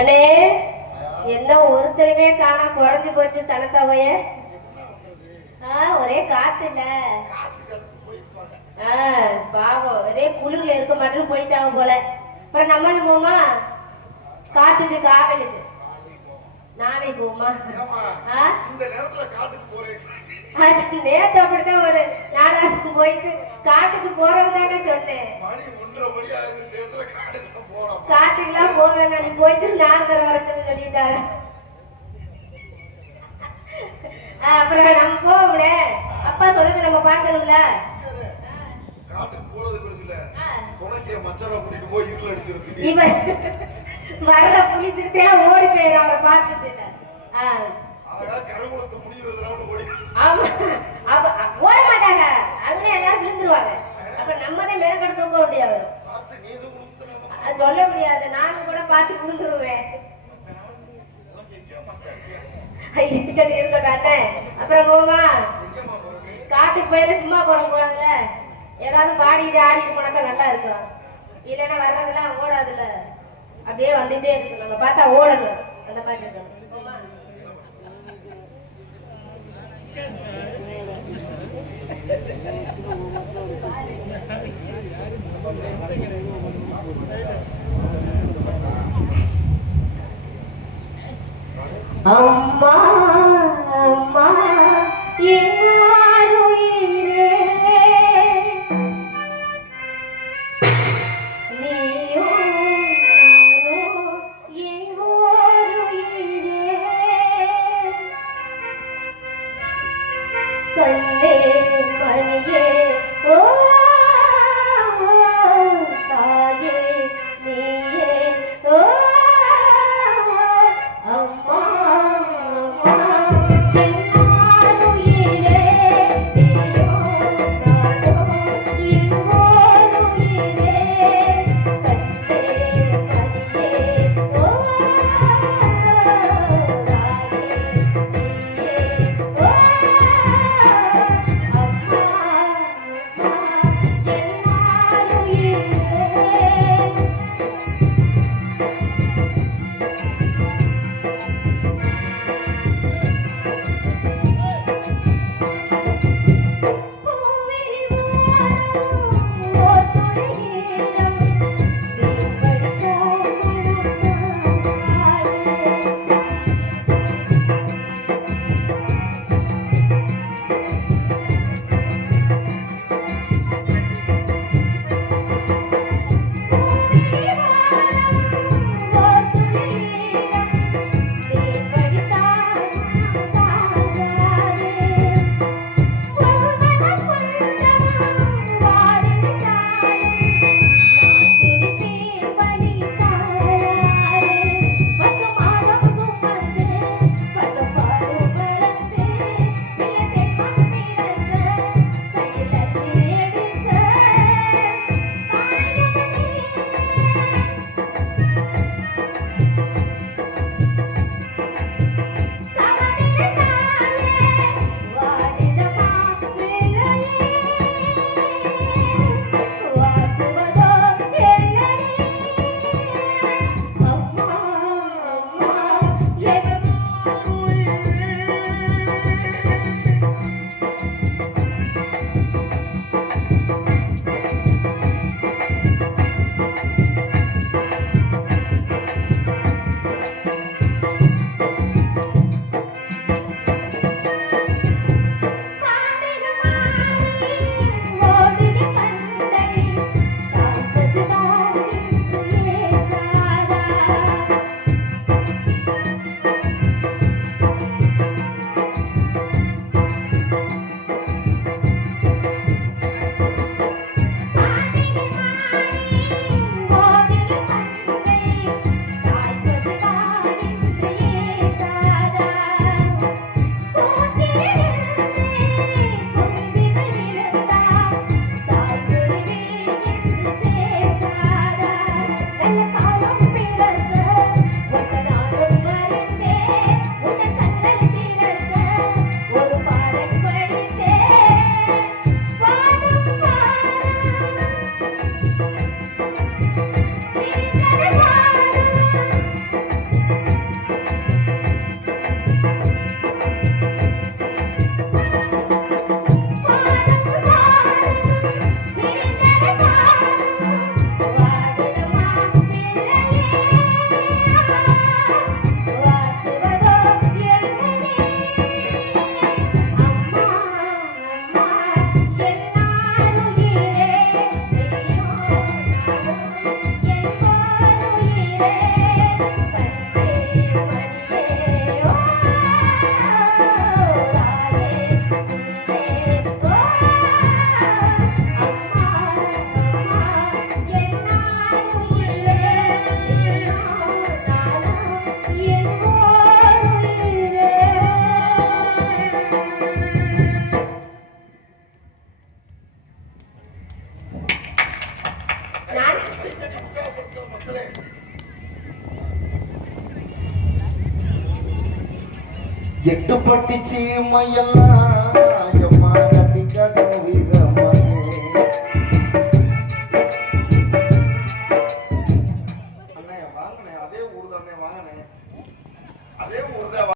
அண்ணே என்ன ஒருத்தருமே காணா குறைஞ்சு போச்சு தனத்தொகைய. ஒரே காத்து இல்ல. பாவம் ஒரே குளிர்ல இருக்க மாட்டேன்னு போயிட்டாங்க போல. அப்புறம் நம்ம என்ன போமா காட்டுக்கு காவலுக்கு நானே போமா. நேத்து அப்படித்தான் ஒரு நாடகத்துக்கு போயிட்டு காட்டுக்கு போறதுதானே சொன்னேன். காட்டுக்குலாம் போவேன் நீ போயிட்டு நாங்க வரட்டுன்னு சொல்லிட்டாங்க. அப்புறம் நம்ம போவோம்ல அப்பா சொல்றது நம்ம பாக்கணும்ல. வர்ற புலிசிட்டே ஓடி போயிரு அவரை பார்த்துட்டு. ஓட மாட்டாங்க அங்கே எல்லாரும் விழுந்துருவாங்க. அப்ப நம்மதே மேற்கொண்டு தூக்க முடியாது. சொல்ல முடியாது. நானும் கூட பார்த்து விழுந்துருவேன். இருக்கட்டும் அண்ணன். அப்புறம் போமா காட்டுக்கு போயில சும்மா போட போவாங்க. ஏதாவது பாடிட்டு ஆடிட்டு போனாக்கா நல்லா இருக்கும். இல்லைன்னா வர்றதெல்லாம் ஓடாதுல்ல. அப்படியே வந்துட்டே இருக்கு. நம்ம பார்த்தா ஓடணும். அந்த மாதிரி இருக்கணும். அம்மா அம்மா என்னாருயிரே நீயோ எங்கோருயிரே கண்ணே மணியே ஓ தாயே நீயே ஓ அம்மா எட்டு பட்டி சீமையெல்லாம் எம்மா கட்டிக்காக உயிர்